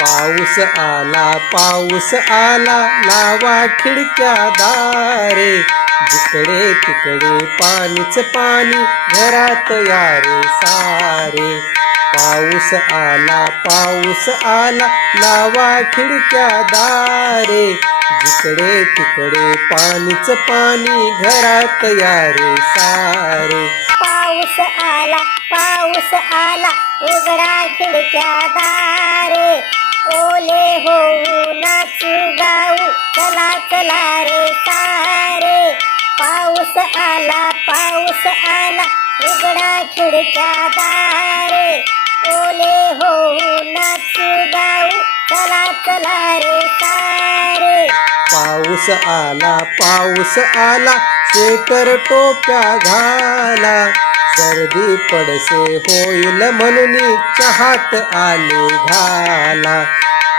पाऊस आला पाऊस आला लावा खिडक्या दारे. जिकडे तिकडे पाणीच पाणी घरात यारे सारे. पाऊस आला पाऊस आला लावा खिडक्या दारे. जिकडे तिकडे पाणीच पाणी घरात यारे सारे. पाऊस आला पाऊस आला उघडा खिडक्या दारे. चला रे सारे. पाऊस आला पाऊस आला. उघडा खिडक्या दारे. ओले होऊ नाचू गाऊ. चला चला रे सारे. पाऊस आला पाऊस आला. स्वेटर टोप्या घाला. सर्दी पडसे होईल म्हणून चहात आले घाला.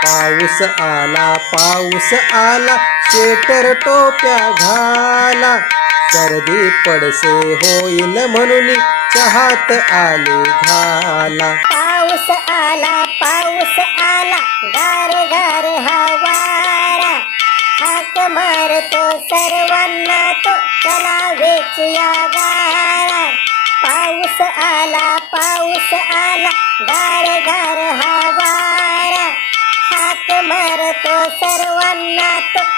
पाऊस आला पाऊस आला. स्वेटर टोप्या घाला. सर्दी पडसे होईल म्हणून चहात आले घाला. पाऊस आला पाऊस आला गार गार हवारा. हाक मारतो सर्वांना तो चला वेचूया गारा. पाऊस आला पाऊस आला गार गार हवारा. हाक मारतो सर्वांना तो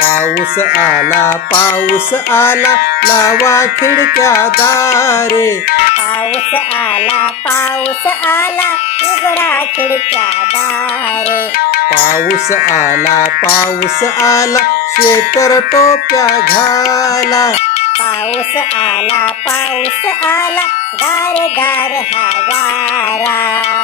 पाऊस आला पाऊस आला लावा खिडक्या दारे. पाऊस आला पाऊस आला उघडा खिडक्या दारे. पाऊस आला पाऊस आला स्वेटर टोप्या घाला. पाऊस आला पाऊस आला गार गार हवारा